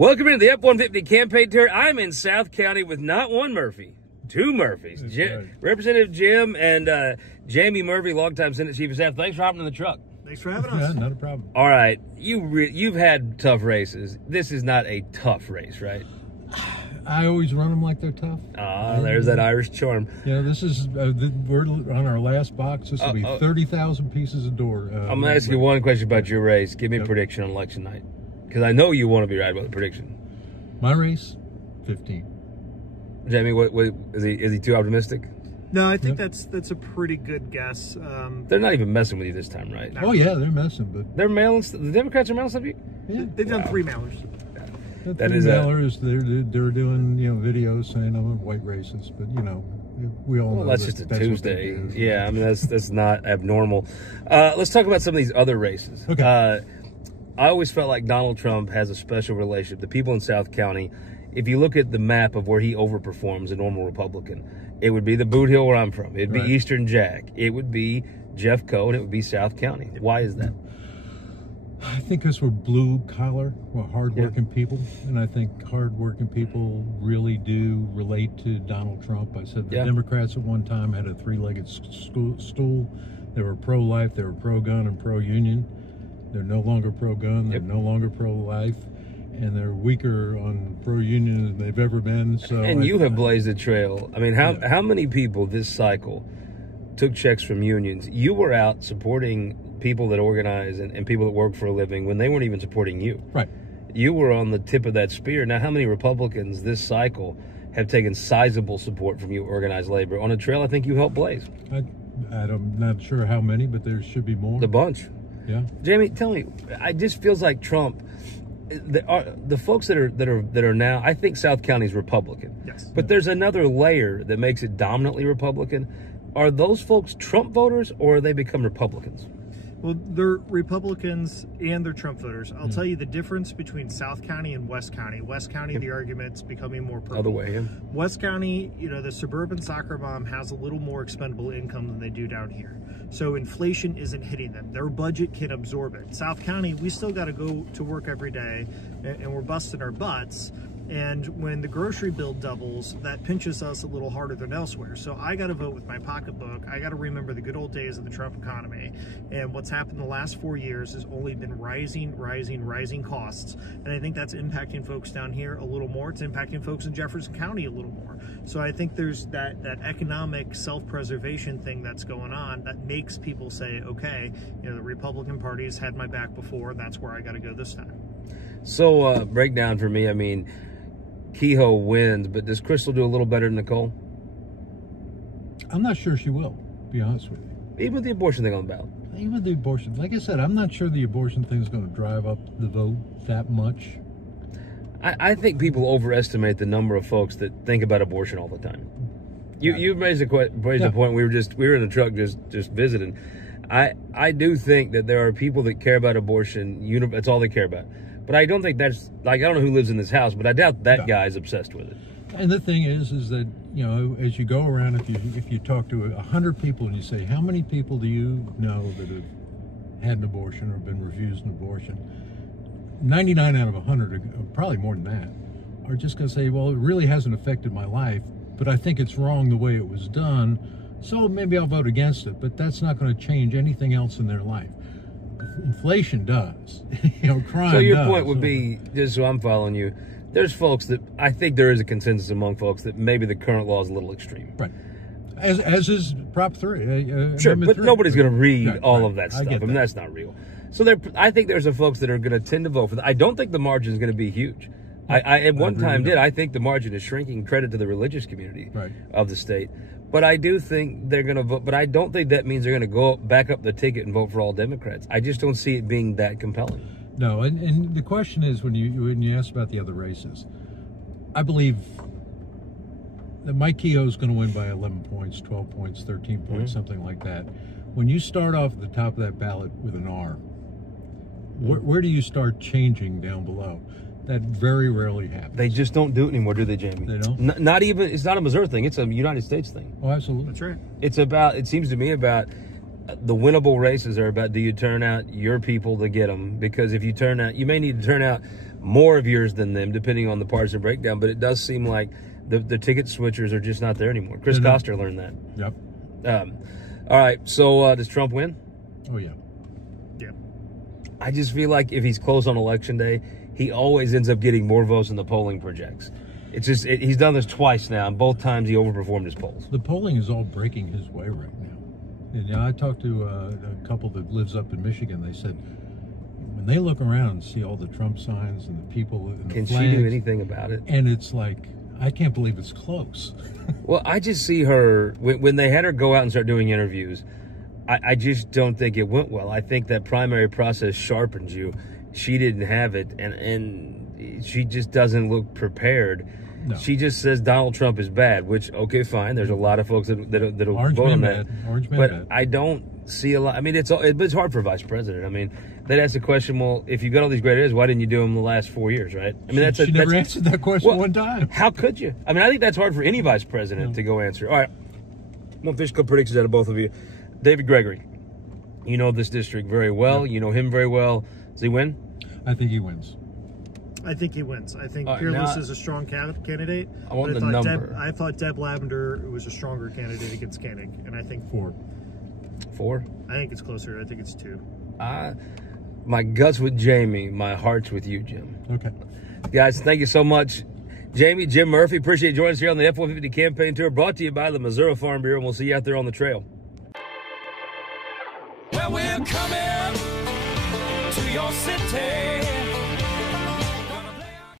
Welcome into the F-150 campaign tour. I'm in South County with not one Murphy, two Murphys. Right. Representative Jim and Jamie Murphy, longtime Senate Chief of Staff. Thanks for hopping in the truck. Thanks for having us. Yeah, not a problem. All right, you've had tough races. This is not a tough race, right? I always run them like they're tough. Ah, there's that Irish charm. Yeah, this is we're on our last box. This will be 30,000 pieces of door. I'm gonna ask you one question about your race. Give me a prediction on election night, because I know you want to be right about the prediction. My race, 15. Jamie, what is he too optimistic? No, I think that's a pretty good guess. They're not even messing with you this time, right? Oh yeah, they're messing, but they're mailing. The Democrats are mailing stuff. Yeah. They've done 3 mailers. That is mailers. They're doing videos saying I'm in white races, but we all know that's just a Tuesday. What Yeah, I mean that's not abnormal. Let's talk about some of these other races. Okay. I always felt like Donald Trump has a special relationship. The people in South County, if you look at the map of where he overperforms a normal Republican, it would be the Boot Hill where I'm from. It'd be Eastern Jack. It would be Jeff Coe, and it would be South County. Why is that? I think because we're blue collar, we're hardworking people, and I think hardworking people really do relate to Donald Trump. I said the Democrats at one time had a 3-legged stool. They were pro-life, they were pro-gun and pro-union. They're no longer pro-gun, they're no longer pro-life, and they're weaker on pro-union than they've ever been. So, and you have blazed a trail. I mean, how many people this cycle took checks from unions? You were out supporting people that organize and people that work for a living when they weren't even supporting you. Right. You were on the tip of that spear. Now, how many Republicans this cycle have taken sizable support from you, organized labor, on a trail I think you helped blaze? I'm not sure how many, but there should be more. The bunch. Yeah. Jamie, tell me, it just feels like Trump, the folks that are now, I think South County's Republican. Yes. But there's another layer that makes it dominantly Republican. Are those folks Trump voters, or are they become Republicans? Well, they're Republicans and they're Trump voters. I'll tell you the difference between South County and West County. West County, the argument's becoming more purple. Other way, yeah. West County, the suburban soccer mom has a little more expendable income than they do down here. So inflation isn't hitting them. Their budget can absorb it. South County, we still got to go to work every day, and we're busting our butts. And when the grocery bill doubles, that pinches us a little harder than elsewhere. So I got to vote with my pocketbook. I got to remember the good old days of the Trump economy. And what's happened the last 4 years has only been rising costs. And I think that's impacting folks down here a little more. It's impacting folks in Jefferson County a little more. So I think there's that economic self-preservation thing that's going on that makes people say, okay, the Republican Party has had my back before. That's where I got to go this time. So breakdown for me, I mean, Kehoe wins, but does Crystal do a little better than Nicole? I'm not sure she will, to be honest with you. Even with the abortion thing on the ballot? Even with the abortion. Like I said, I'm not sure the abortion thing is going to drive up the vote that much. I think people overestimate the number of folks that think about abortion all the time. You raised a point. We were in the truck just visiting. I do think that there are people that care about abortion. That's all they care about. But I don't think that's, I don't know who lives in this house, but I doubt that guy is obsessed with it. And the thing is that, as you go around, if you talk to 100 people and you say, how many people do you know that have had an abortion or been refused an abortion? 99 out of 100, probably more than that, are just going to say, well, it really hasn't affected my life, but I think it's wrong the way it was done, so maybe I'll vote against it, but that's not going to change anything else in their life. Inflation does. Crime. So your point would be, just so I'm following you, there's folks that I think there is a consensus among folks that maybe the current law is a little extreme. Right. As is Prop 3. Sure, but nobody's going to read all of that stuff. I mean, that's not real. So I think there's some folks that are going to tend to vote for that. I don't think the margin is going to be huge. I at one time did. I think the margin is shrinking. Credit to the religious community of the state. But I do think they're going to vote. But I don't think that means they're going to go back up the ticket and vote for all Democrats. I just don't see it being that compelling. No, and the question is, when you ask about the other races, I believe that Mike Kehoe is going to win by 11 points, 12 points, 13 points, something like that. When you start off at the top of that ballot with an R, where do you start changing down below? That very rarely happens. They just don't do it anymore, do they, Jamie? They don't? Not even, it's not a Missouri thing. It's a United States thing. Oh, absolutely. That's right. It's about, it seems to me about, the winnable races are about, do you turn out your people to get them? Because if you turn out, you may need to turn out more of yours than them, depending on the partisan breakdown. But it does seem like the ticket switchers are just not there anymore. Chris Koster learned that. Yep. All right, so does Trump win? Oh, yeah. Yeah. I just feel like if he's close on election day, he always ends up getting more votes than the polling projects. It's just he's done this twice now, and both times he overperformed his polls. The polling is all breaking his way right now. And, you know, I talked to a couple that lives up in Michigan. They said when they look around and see all the Trump signs and the people and the Can flags, she do anything about it? and it's like, I can't believe it's close. Well, I just see her when they had her go out and start doing interviews. I just don't think it went well. I think that primary process sharpens you. She didn't have it, and she just doesn't look prepared. No. She just says Donald Trump is bad, which, okay, fine. There's a lot of folks that'll Orange vote on man that. bad. Orange man But bad. I don't see a lot. I mean, it's hard for vice president. I mean, they'd ask the question, well, if you got all these great ideas, why didn't you do them the last 4 years, right? I mean, She never answered that question one time. How could you? I mean, I think that's hard for any vice president to go answer. All right. I want Fish Club predictions out of both of you. David Gregory, you know this district very well. Yep. You know him very well. Does he win? I think he wins. I think he wins. I think All right, Peerless now- is a strong candidate. I want but the number. I thought Deb Lavender was a stronger candidate against Koenig, and I think 4. 4? I think it's closer. I think it's 2. My gut's with Jamie. My heart's with you, Jim. Okay. Guys, thank you so much. Jamie, Jim Murphy, appreciate you joining us here on the F-150 campaign tour, brought to you by the Missouri Farm Bureau, and we'll see you out there on the trail. Well, we're coming to your city.